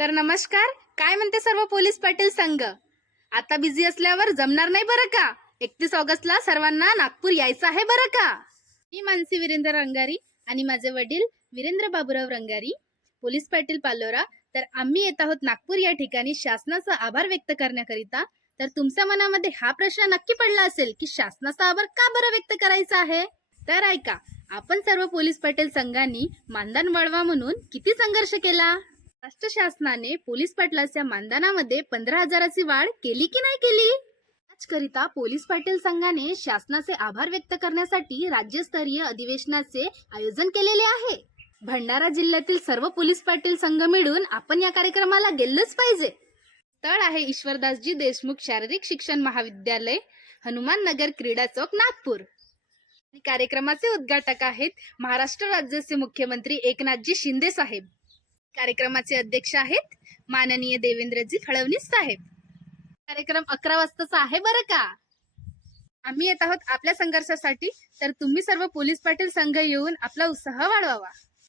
तर नमस्कार काय म्हणते सर्व पोलीस पाटील संघ? आता बिझी असल्यावर जमणार नाही बरं का? एकतीस ऑगस्टला सर्वांना नागपूर यायचं आहे बरं का? मी मानसी वीरेंद्र रंगारी आणि माझे वडील वीरेंद्र बाबूराव रंगारी पोलीस पाटील पालोरा. तर आम्ही येत आहोत नागपूर या ठिकाणी. शासनाचा आभार व्यक्त करण्याकरिता. तर तुमच्या मनामध्ये हा प्रश्न नक्की पडला असेल की शासनाचा आभार का बरं व्यक्त करायचा आहे? तर ऐका आपण सर्व पोलीस पाटील संघांनी मानधन वाढवा म्हणून किती संघर्ष केला? महाराष्ट्र शासनाने पोलीस पाटलाच्या मानधनामध्ये पंधरा हजाराची वाढ केली की नाही केली? करिता पोलीस पाटील संघाने शासनाचे आभार व्यक्त करण्यासाठी राज्यस्तरीय अधिवेशनाचे आयोजन केलेले आहे. भंडारा जिल्ह्यातील सर्व पोलीस पाटील संघ मिळून आपण या कार्यक्रमाला गेलोच पाहिजे. स्थळ आहे ईश्वरदासजी देशमुख शारीरिक शिक्षण महाविद्यालय हनुमान नगर क्रीडा चौक नागपूर. कार्यक्रमाचे उद्घाटक आहेत महाराष्ट्र राज्याचे मुख्यमंत्री एकनाथजी शिंदे साहेब. कार्यक्रमाचे अध्यक्ष आहेत माननीय देवेंद्रजी फडणवीस साहेब. कार्यक्रम अकरा वाजताचा आहे बरं का? आम्ही येत आहोत आपल्या संघर्षासाठी तर तुम्ही सर्व पोलीस पाटील संघ येऊन आपला उत्साह वाढवावा.